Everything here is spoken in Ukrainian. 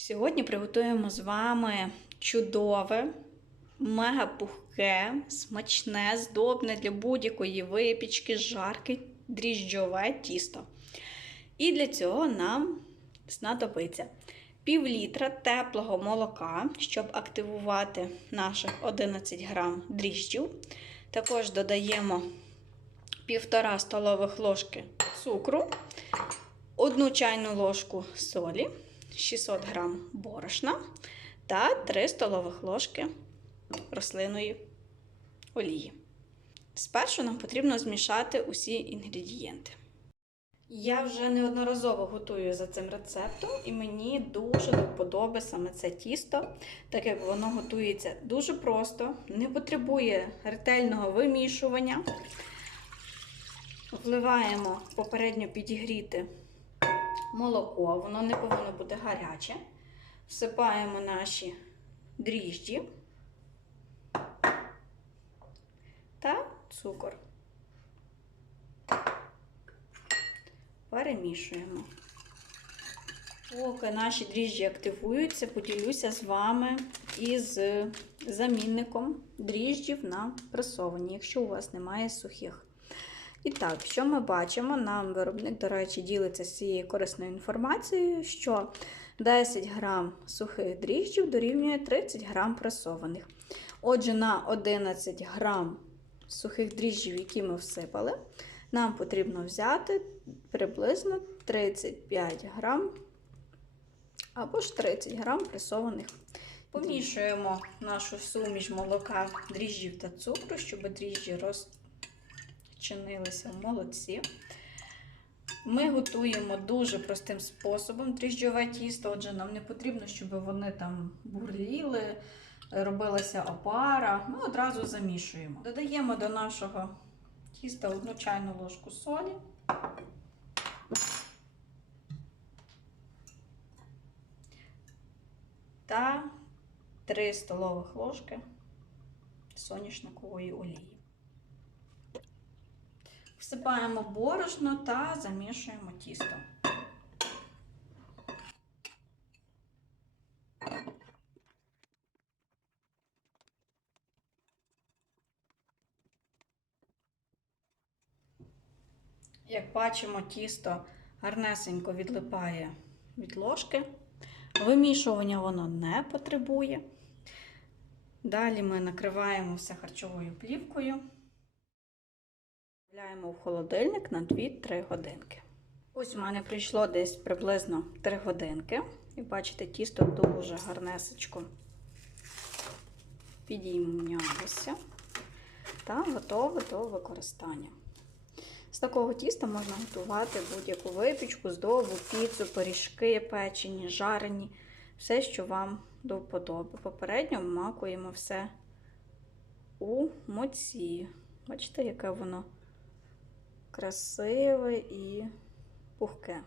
Сьогодні приготуємо з вами чудове, мега пухке, смачне, здобне для будь-якої випічки, жарки, дріжджове тісто. І для цього нам знадобиться пів літра теплого молока, щоб активувати наших 11 грам дріжджів. Також додаємо 1,5 столових ложки цукру, 1 чайну ложку солі, 600 грам борошна та 3 столових ложки рослинної олії. Спершу нам потрібно змішати усі інгредієнти. Я вже неодноразово готую за цим рецептом, і мені дуже до вподоби саме це тісто, так як воно готується дуже просто, не потребує ретельного вимішування. Вливаємо попередньо підігріти молоко, воно не повинно бути гаряче. Всипаємо наші дріжджі та цукор. Перемішуємо. Поки наші дріжджі активуються, поділюся з вами із замінником дріжджів на пресовані, якщо у вас немає сухих. І так, що ми бачимо? Нам виробник, до речі, ділиться з цією корисною інформацією, що 10 грам сухих дріжджів дорівнює 30 грам пресованих. Отже, на 11 грам сухих дріжджів, які ми всипали, нам потрібно взяти приблизно 35 грам або ж 30 грам пресованих. Помішуємо нашу суміш молока, дріжджів та цукру, щоб дріжджі розчинилися в молоці. Ми готуємо дуже простим способом дріжджове тісто, отже, нам не потрібно, щоб вони там бурліли, робилася опара. Ми одразу замішуємо. Додаємо до нашого тіста одну чайну ложку солі. Та 3 столових ложки соняшникової олії. Всипаємо борошно та замішуємо тісто. Як бачимо, тісто гарнесенько відлипає від ложки. Вимішування воно не потребує. Далі ми накриваємо все харчовою плівкою. Вставляємо в холодильник на 2-3 годинки. Ось у мене прийшло десь приблизно 3 годинки. І бачите, тісто дуже гарнесечко підіймнялося та готове до використання. З такого тіста можна готувати будь-яку випічку, здобу, піцу, пиріжки, печені, жарені, все, що вам до вподоби. Попередньо вмакуємо все у моці. Бачите, яке воно красиве і пухке.